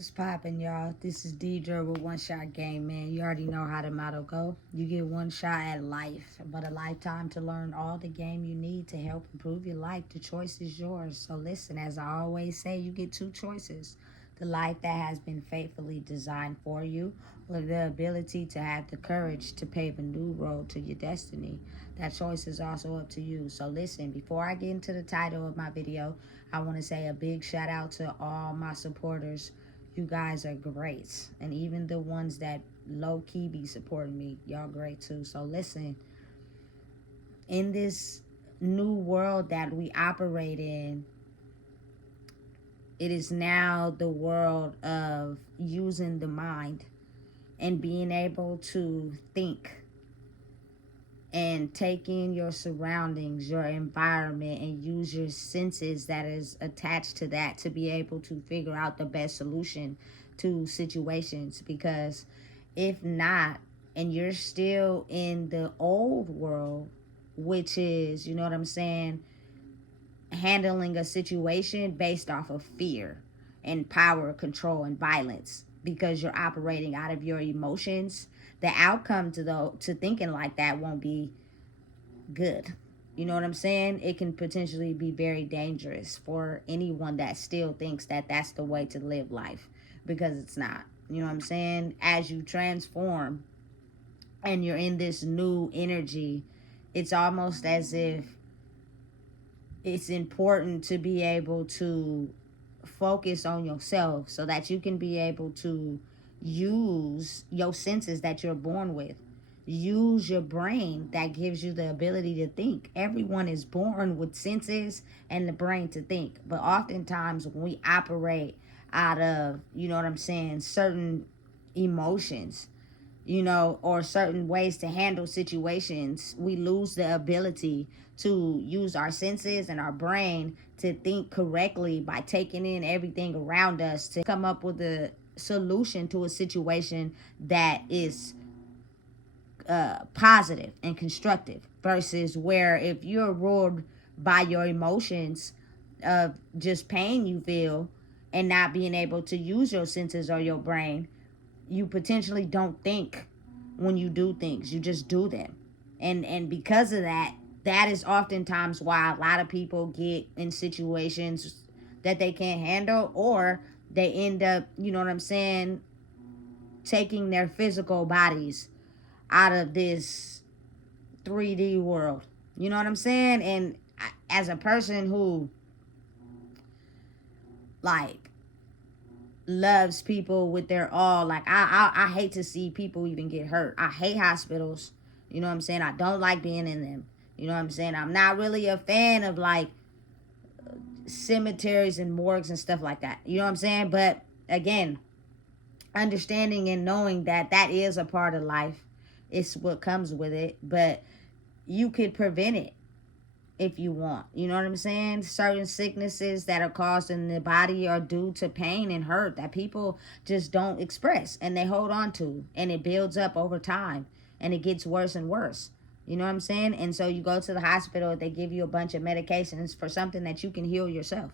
What's poppin', y'all? This is Deidre with One Shot Game, man. You already know how the motto go. You get one shot at life, but a lifetime to learn all the game you need to help improve your life. The choice is yours. So listen, as I always say, you get two choices. The life that has been faithfully designed for you, or the ability to have the courage to pave a new road to your destiny. That choice is also up to you. So listen, before I get into the title of my video, I want to say a big shout out to all my supporters. You guys are great. And even the ones that low-key be supporting me, y'all great too. So listen, in this new world that we operate in, it is now the world of using the mind and being able to think and take in your surroundings, your environment, and use your senses that is attached to that to be able to figure out the best solution to situations. Because if not, and you're still in the old world, which is, you know what I'm saying, handling a situation based off of fear and power, control, and violence, because you're operating out of your emotions, the outcome to thinking like that won't be good. You know what I'm saying? It can potentially be very dangerous for anyone that still thinks that that's the way to live life, because it's not. You know what I'm saying? As you transform and you're in this new energy, it's almost as if it's important to be able to focus on yourself so that you can be able to use your senses that you're born with. Use your brain that gives you the ability to think. Everyone is born with senses and the brain to think. But oftentimes when we operate out of, you know what I'm saying, certain emotions, you know, or certain ways to handle situations, we lose the ability to use our senses and our brain to think correctly by taking in everything around us to come up with a solution to a situation that is positive and constructive, versus where if you're ruled by your emotions of just pain you feel and not being able to use your senses or your brain, you potentially don't think when you do things. You just do them. And because of that, that is oftentimes why a lot of people get in situations that they can't handle, or they end up, you know what I'm saying, taking their physical bodies out of this 3D world. You know what I'm saying? And as a person who, like, loves people with their all, like, I hate to see people even get hurt. I hate hospitals. You know what I'm saying? I don't like being in them. You know what I'm saying? I'm not really a fan of, like, cemeteries and morgues and stuff like that. You know what I'm saying? But again, understanding and knowing that that is a part of life, it's what comes with it. But you could prevent it if you want. You know what I'm saying? Certain sicknesses that are caused in the body are due to pain and hurt that people just don't express and they hold on to, and it builds up over time and it gets worse and worse. You know what I'm saying? And so you go to the hospital, they give you a bunch of medications for something that you can heal yourself.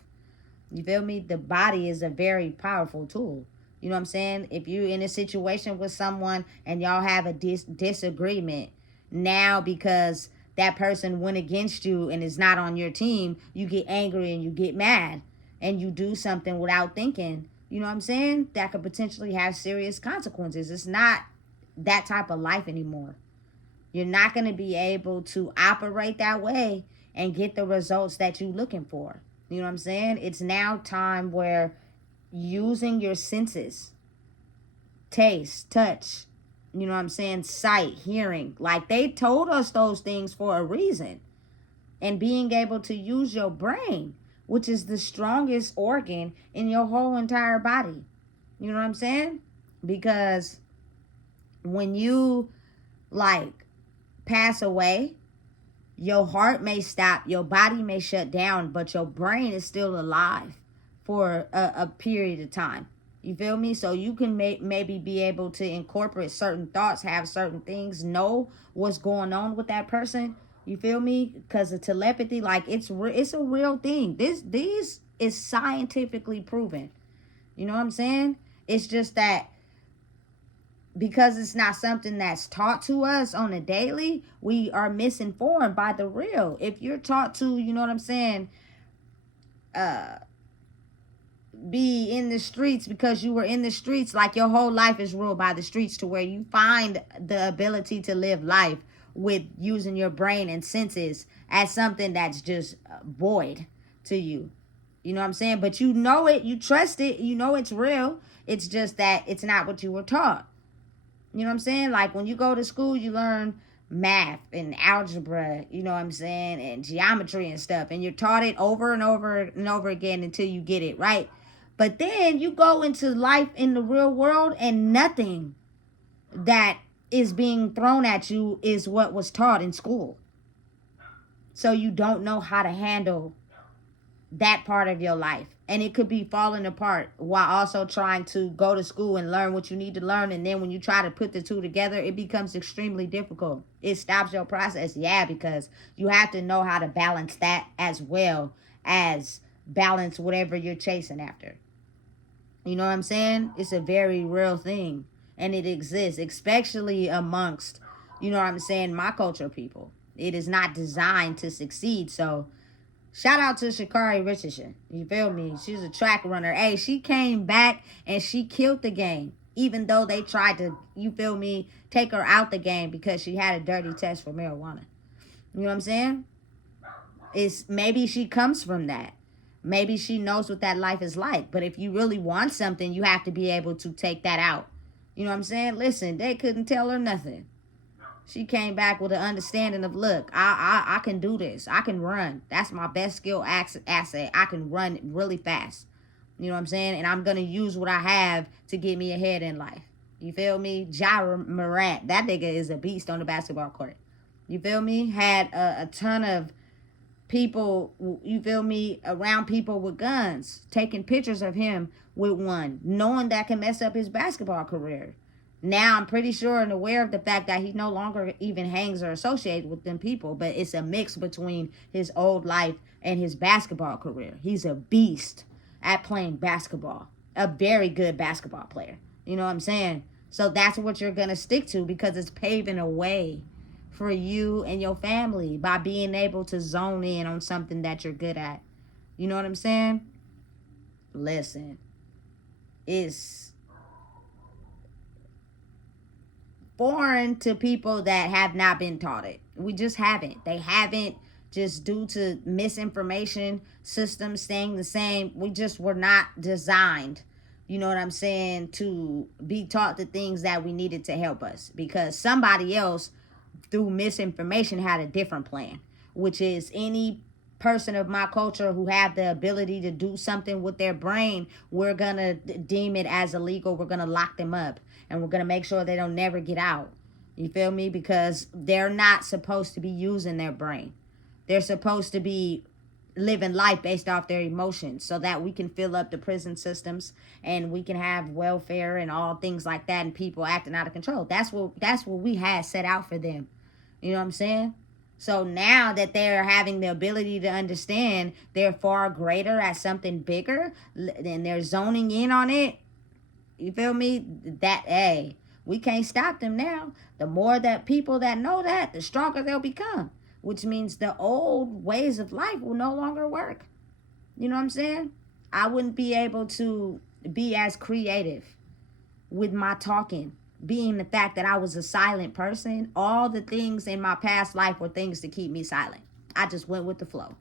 You feel me? The body is a very powerful tool. You know what I'm saying? If you're in a situation with someone and y'all have a disagreement, now because that person went against you and is not on your team, you get angry and you get mad and you do something without thinking, you know what I'm saying, that could potentially have serious consequences. It's not that type of life anymore. You're not going to be able to operate that way and get the results that you're looking for. You know what I'm saying? It's now time where using your senses, taste, touch, you know what I'm saying, sight, hearing, like, they told us those things for a reason. And being able to use your brain, which is the strongest organ in your whole entire body. You know what I'm saying? Because when you, like, pass away, your heart may stop, your body may shut down, but your brain is still alive for a period of time. You feel me? So you can maybe be able to incorporate certain thoughts, have certain things, know what's going on with that person. You feel me? Because of telepathy, like, it's a real thing. This is scientifically proven. You know what I'm saying? It's just that because it's not something that's taught to us on a daily, we are misinformed by the real. If you're taught to, you know what I'm saying, be in the streets because you were in the streets, like your whole life is ruled by the streets, to where you find the ability to live life with using your brain and senses as something that's just void to you. You know what I'm saying? But you know it, you trust it, you know it's real. It's just that it's not what you were taught. You know what I'm saying? Like when you go to school, you learn math and algebra, you know what I'm saying, and geometry and stuff, and you're taught it over and over and over again until you get it right. But then you go into life in the real world, and nothing that is being thrown at you is what was taught in school. So you don't know how to handle that part of your life, and it could be falling apart while also trying to go to school and learn what you need to learn. And then when you try to put the two together, it becomes extremely difficult. It stops your process. Yeah, because you have to know how to balance that as well as balance whatever you're chasing after. You know what I'm saying? It's a very real thing, and it exists, especially amongst, you know what I'm saying, my culture people. It is not designed to succeed. So shout out to Sha'Carri Richardson. You feel me? She's a track runner. Hey, she came back and she killed the game. Even though they tried to, you feel me, take her out the game because she had a dirty test for marijuana. You know what I'm saying? It's maybe she comes from that. Maybe she knows what that life is like. But if you really want something, you have to be able to take that out. You know what I'm saying? Listen, they couldn't tell her nothing. She came back with an understanding of, look, I can do this. I can run. That's my best skill asset. I can run really fast. You know what I'm saying? And I'm going to use what I have to get me ahead in life. You feel me? Ja Morant, that nigga is a beast on the basketball court. You feel me? Had a ton of people, you feel me, around people with guns, taking pictures of him with one, knowing that can mess up his basketball career. Now I'm pretty sure and aware of the fact that he no longer even hangs or associated with them people, but it's a mix between his old life and his basketball career. He's a beast at playing basketball, a very good basketball player. You know what I'm saying? So that's what you're going to stick to, because it's paving a way for you and your family by being able to zone in on something that you're good at. You know what I'm saying? Listen, it's foreign to people that have not been taught it. We just haven't. They haven't, just due to misinformation, systems staying the same. We just were not designed, you know what I'm saying, to be taught the things that we needed to help us, because somebody else through misinformation had a different plan, which is any person of my culture who have the ability to do something with their brain, we're gonna deem it as illegal. We're gonna lock them up, and we're gonna make sure they don't never get out. You feel me? Because they're not supposed to be using their brain. They're supposed to be living life based off their emotions, so that we can fill up the prison systems and we can have welfare and all things like that, and people acting out of control. That's what we had set out for them. You know what I'm saying? So now that they're having the ability to understand they're far greater at something bigger, and they're zoning in on it, you feel me? That, hey, we can't stop them now. The more that people that know that, the stronger they'll become, which means the old ways of life will no longer work. You know what I'm saying? I wouldn't be able to be as creative with my talking, being the fact that I was a silent person. All the things in my past life were things to keep me silent. I just went with the flow.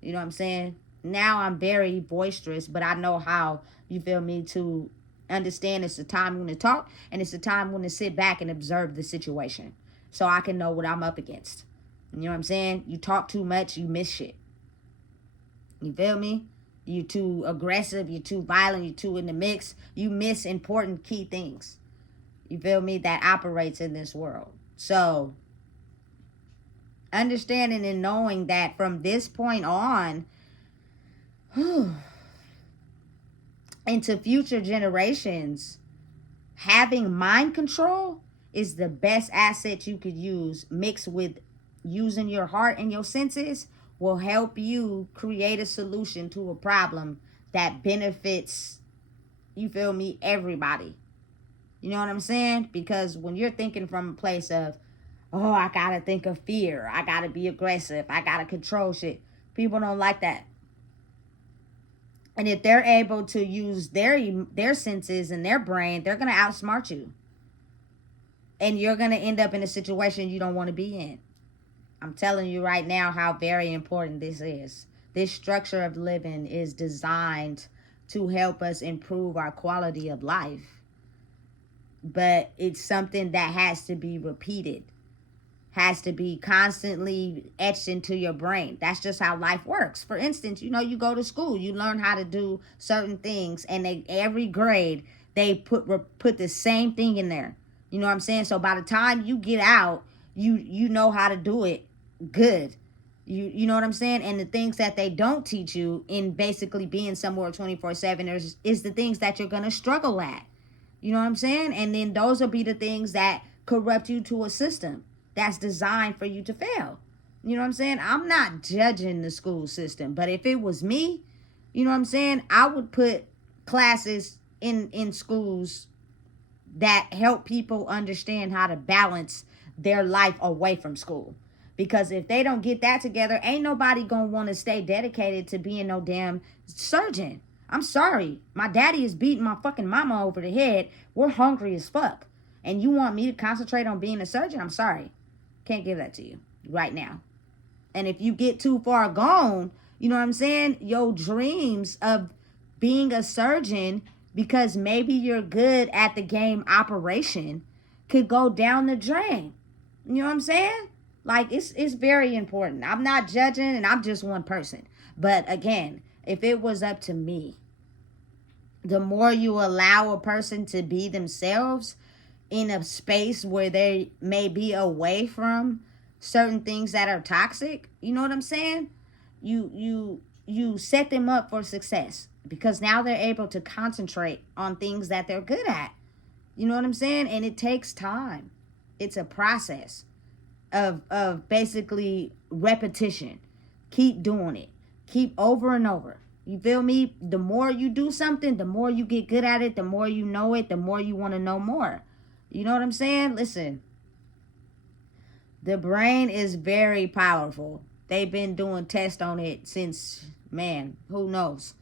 You know what I'm saying? Now I'm very boisterous, but I know how, you feel me, to understand it's the time when to talk, and it's the time when to sit back and observe the situation, so I can know what I'm up against. You know what I'm saying? You talk too much, you miss shit. You feel me? You too aggressive, you too violent, you too in the mix, you miss important key things. You feel me? That operates in this world. So understanding and knowing that from this point on into future generations, having mind control is the best asset you could use, mixed with using your heart and your senses, will help you create a solution to a problem that benefits you feel me, everybody. You know what I'm saying? Because when you're thinking from a place of, oh, I gotta think of fear, I gotta be aggressive, I gotta control shit, people don't like that. And if they're able to use their senses and their brain, they're gonna outsmart you. And you're gonna end up in a situation you don't want to be in. I'm telling you right now how very important this is. This structure of living is designed to help us improve our quality of life. But it's something that has to be repeated, has to be constantly etched into your brain. That's just how life works. For instance, you go to school, you learn how to do certain things, and every grade they put the same thing in there. You know what I'm saying? So by the time you get out, you know how to do it good. You know what I'm saying? And the things that they don't teach you in basically being somewhere 24/7 is the things that you're gonna struggle at. You know what I'm saying? And then those will be the things that corrupt you to a system that's designed for you to fail. You know what I'm saying? I'm not judging the school system, but if it was me, you know what I'm saying, I would put classes in schools that help people understand how to balance their life away from school. Because if they don't get that together, ain't nobody gonna want to stay dedicated to being no damn surgeon. I'm sorry. My daddy is beating my fucking mama over the head. We're hungry as fuck. And you want me to concentrate on being a surgeon? I'm sorry. Can't give that to you right now. And if you get too far gone, you know what I'm saying? Your dreams of being a surgeon, because maybe you're good at the game operation, could go down the drain. You know what I'm saying? Like, it's very important. I'm not judging, and I'm just one person. But again, if it was up to me, the more you allow a person to be themselves in a space where they may be away from certain things that are toxic, you know what I'm saying? You set them up for success, because now they're able to concentrate on things that they're good at. You know what I'm saying? And it takes time. It's a process of basically repetition. Keep doing it. Keep over and over. You feel me? The more you do something, the more you get good at it, the more you know it, the more you want to know more. You know what I'm saying? Listen, the brain is very powerful. They've been doing tests on it since, man, who knows,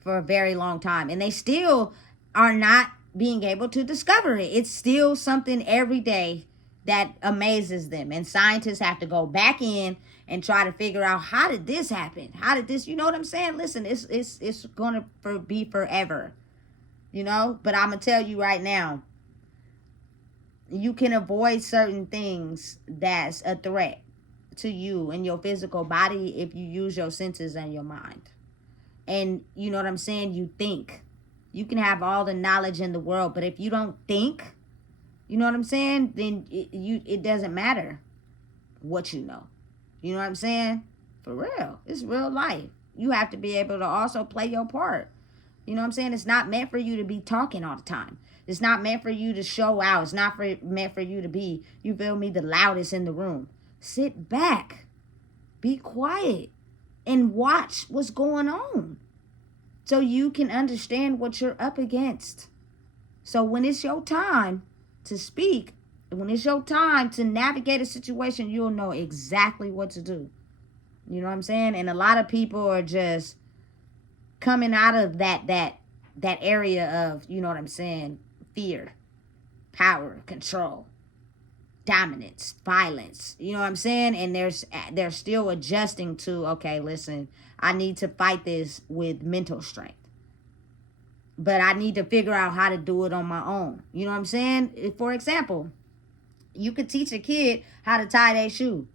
for a very long time. And they still are not being able to discover it. It's still something every day that amazes them. And scientists have to go back in and try to figure out, how did this happen? How did this, you know what I'm saying? Listen, it's going to be forever, But I'm going to tell you right now, you can avoid certain things that's a threat to you and your physical body if you use your senses and your mind. And you know what I'm saying? You think. You can have all the knowledge in the world, but if you don't think, you know what I'm saying? Then it doesn't matter what you know. You know what I'm saying? For real. It's real life. You have to be able to also play your part. You know what I'm saying? It's not meant for you to be talking all the time. It's not meant for you to show out. It's not meant for you to be, you feel me, the loudest in the room. Sit back. Be quiet. And watch what's going on. So you can understand what you're up against. So when it's your time to speak, when it's your time to navigate a situation, you'll know exactly what to do. You know what I'm saying? And a lot of people are just coming out of that area of, you know what I'm saying, fear, power, control, dominance, violence. You know what I'm saying? And they're still adjusting to, okay, listen, I need to fight this with mental strength. But I need to figure out how to do it on my own. You know what I'm saying? For example, you could teach a kid how to tie their shoe.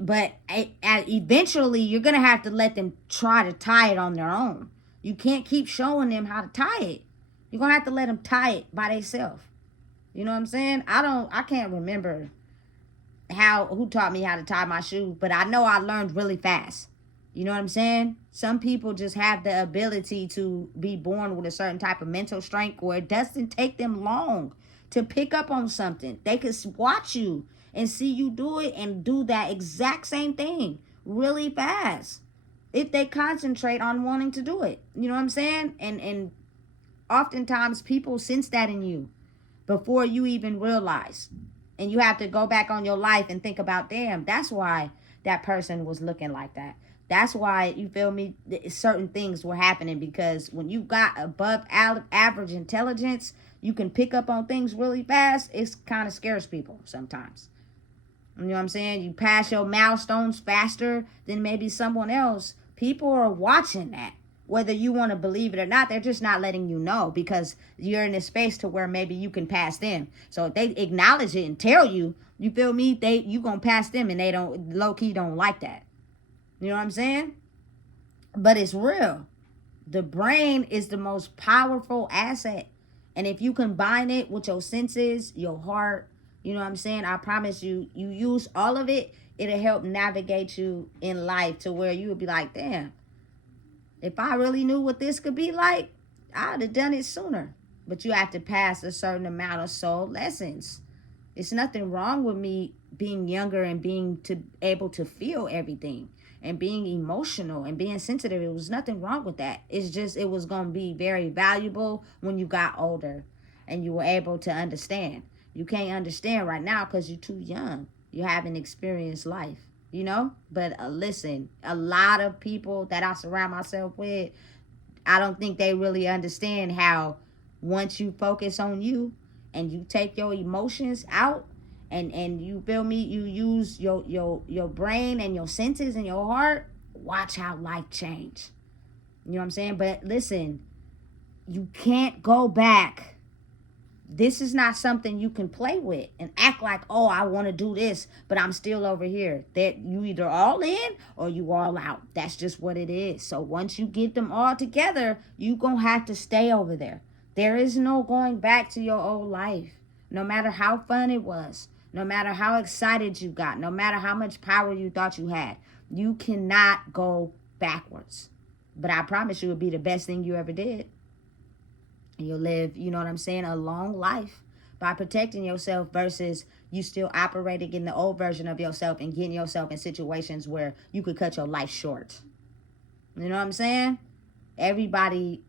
But eventually, you're going to have to let them try to tie it on their own. You can't keep showing them how to tie it. You're going to have to let them tie it by themselves. You know what I'm saying? I can't remember who taught me how to tie my shoe, but I know I learned really fast. You know what I'm saying? Some people just have the ability to be born with a certain type of mental strength where it doesn't take them long to pick up on something. They could watch you and see you do it and do that exact same thing really fast if they concentrate on wanting to do it. You know what I'm saying? And oftentimes people sense that in you before you even realize. And you have to go back on your life and think about, damn, that's why that person was looking like that. That's why, you feel me, certain things were happening, because when you got above average intelligence, you can pick up on things really fast. It kind of scares people sometimes. You know what I'm saying? You pass your milestones faster than maybe someone else. People are watching that. Whether you want to believe it or not, they're just not letting you know, because you're in a space to where maybe you can pass them. So if they acknowledge it and tell you, you feel me, you gonna pass them, and they don't, low-key don't like that. You know what I'm saying? But it's real. The brain is the most powerful asset. And if you combine it with your senses, your heart, you know what I'm saying? I promise you, you use all of it, it'll help navigate you in life to where you would be like, damn, if I really knew what this could be like, I'd have done it sooner. But you have to pass a certain amount of soul lessons. It's nothing wrong with me being younger and being able to feel everything and being emotional and being sensitive. It was nothing wrong with that. It's just, it was going to be very valuable when you got older and you were able to understand. You can't understand right now because you're too young. You haven't experienced life, you know? But listen, a lot of people that I surround myself with, I don't think they really understand how once you focus on you and you take your emotions out, and you feel me, you use your brain and your senses and your heart, watch how life change. You know what I'm saying? But listen, you can't go back. This is not something you can play with and act like, oh, I want to do this, but I'm still over here. That you either all in or you all out. That's just what it is. So once you get them all together, you gonna have to stay over there. There is no going back to your old life. No matter how fun it was, no matter how excited you got, no matter how much power you thought you had, you cannot go backwards. But I promise you, it'll be the best thing you ever did. You'll live, you know what I'm saying, a long life by protecting yourself versus you still operating in the old version of yourself and getting yourself in situations where you could cut your life short. You know what I'm saying? Everybody,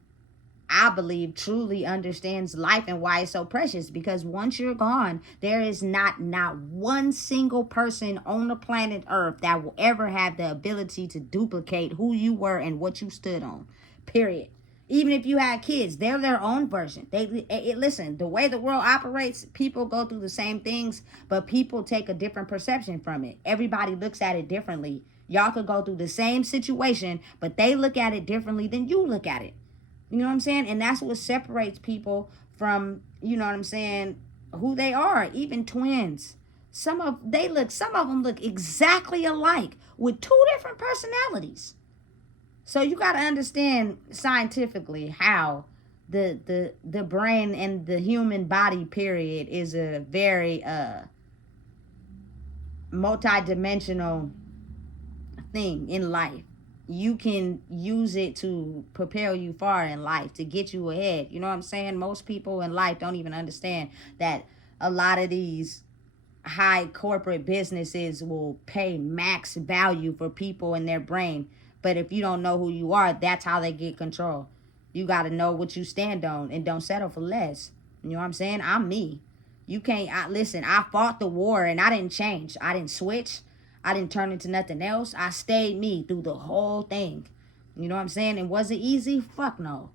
I believe, truly understands life and why it's so precious, because once you're gone, there is not one single person on the planet Earth that will ever have the ability to duplicate who you were and what you stood on. Period. Even if you had kids, they're their own version. Listen, the way the world operates, people go through the same things, but people take a different perception from it. Everybody looks at it differently. Y'all could go through the same situation, but they look at it differently than you look at it. You know what I'm saying? And that's what separates people from, you know what I'm saying, who they are. Even twins. Some of them look exactly alike with two different personalities. So you got to understand scientifically how the brain and the human body, period, is a very multi-dimensional thing in life. You can use it to propel you far in life, to get you ahead. You know what I'm saying? Most people in life don't even understand that a lot of these high corporate businesses will pay max value for people in their brain. But if you don't know who you are, that's how they get control. You got to know what you stand on and don't settle for less. You know what I'm saying? I'm me. You can't, listen, I fought the war and I didn't change. I didn't switch. I didn't turn into nothing else. I stayed me through the whole thing. You know what I'm saying? And was it easy? Fuck no.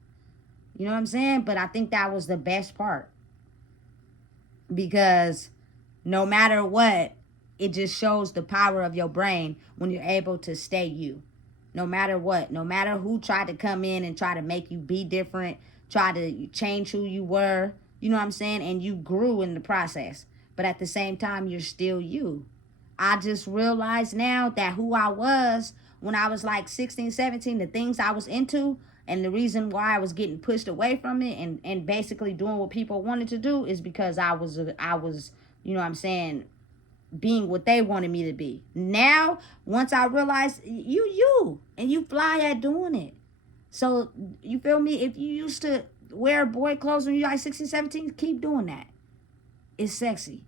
You know what I'm saying? But I think that was the best part. Because no matter what, it just shows the power of your brain when you're able to stay you. No matter what, no matter who tried to come in and try to make you be different, try to change who you were, you know what I'm saying? And you grew in the process. But at the same time, you're still you. I just realized now that who I was when I was like 16, 17, the things I was into, and the reason why I was getting pushed away from it and basically doing what people wanted to do is because I was, you know what I'm saying, being what they wanted me to be. Now, once I realized you, and you fly at doing it. So, you feel me? If you used to wear boy clothes when you're like 16, 17, keep doing that. It's sexy.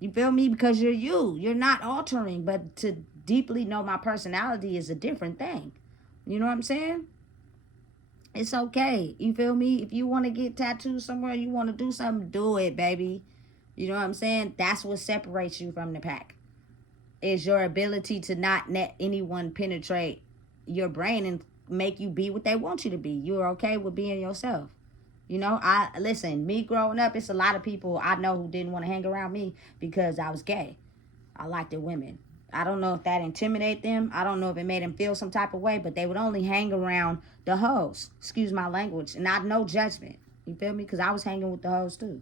You feel me? Because you're you. You're not altering. But to deeply know my personality is a different thing. You know what I'm saying? It's okay. You feel me? If you want to get tattooed somewhere, you want to do something, do it, baby. You know what I'm saying? That's what separates you from the pack. Is your ability to not let anyone penetrate your brain and make you be what they want you to be. You're okay with being yourself. You know, I listen, me growing up, it's a lot of people I know who didn't want to hang around me because I was gay. I liked the women. I don't know if that intimidated them. I don't know if it made them feel some type of way, but they would only hang around the hoes. Excuse my language. And not no judgment. You feel me? Because I was hanging with the hoes too.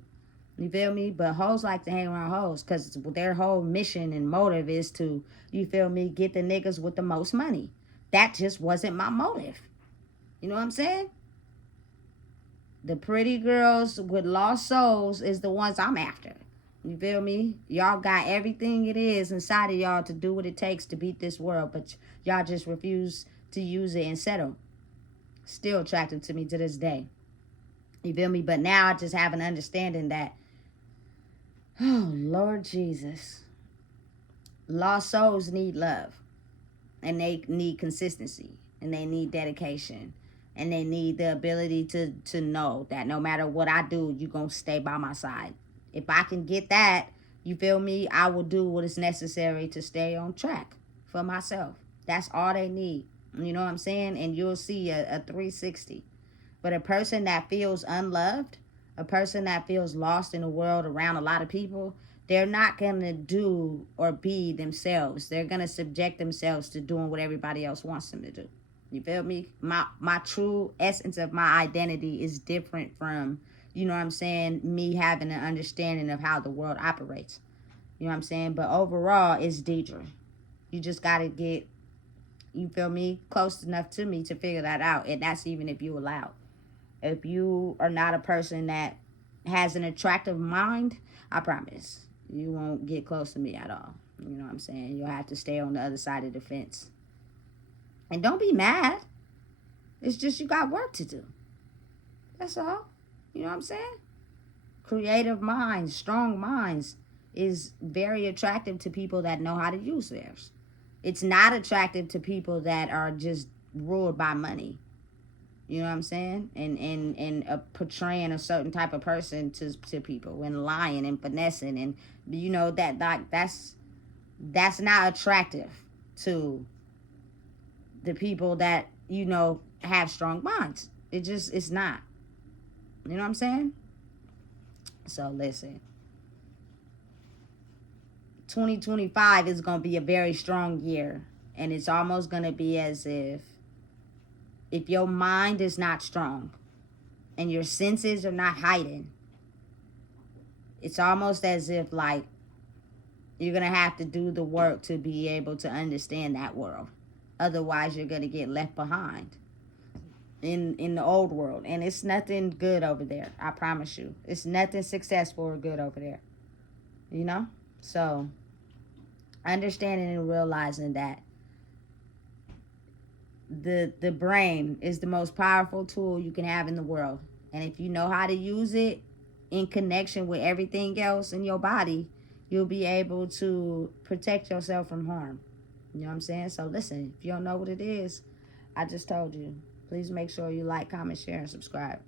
You feel me? But hoes like to hang around hoes because their whole mission and motive is to, you feel me, get the niggas with the most money. That just wasn't my motive. You know what I'm saying? The pretty girls with lost souls is the ones I'm after. You feel me? Y'all got everything it is inside of y'all to do what it takes to beat this world, but y'all just refuse to use it and settle. Still attractive to me to this day. You feel me? But now I just have an understanding that, oh, Lord Jesus. Lost souls need love. And they need consistency. And they need dedication. And they need the ability to know that no matter what I do, you're going to stay by my side. If I can get that, you feel me, I will do what is necessary to stay on track for myself. That's all they need. You know what I'm saying? And you'll see a 360. But a person that feels unloved, a person that feels lost in the world around a lot of people, they're not going to do or be themselves. They're going to subject themselves to doing what everybody else wants them to do. You feel me? My true essence of my identity is different from, you know what I'm saying, me having an understanding of how the world operates. You know what I'm saying? But overall, it's Deidre. You just got to get, you feel me, close enough to me to figure that out. And that's even if you allow. If you are not a person that has an attractive mind, I promise, you won't get close to me at all. You know what I'm saying? You'll have to stay on the other side of the fence. And don't be mad. It's just you got work to do. That's all. You know what I'm saying? Creative minds, strong minds is very attractive to people that know how to use theirs. It's not attractive to people that are just ruled by money. You know what I'm saying? And portraying a certain type of person to people and lying and finessing and, you know, that's not attractive to the people that, you know, have strong minds. It's not. You know what I'm saying? So listen, 2025 is going to be a very strong year. And it's almost going to be as if your mind is not strong and your senses are not heightened, it's almost as if like you're going to have to do the work to be able to understand that world. Otherwise, you're going to get left behind in the old world. And it's nothing good over there. I promise you. It's nothing successful or good over there. You know? So, understanding and realizing that the brain is the most powerful tool you can have in the world. And if you know how to use it in connection with everything else in your body, you'll be able to protect yourself from harm. You know what I'm saying? So listen, if you don't know what it is, I just told you. Please make sure you like, comment, share, and subscribe.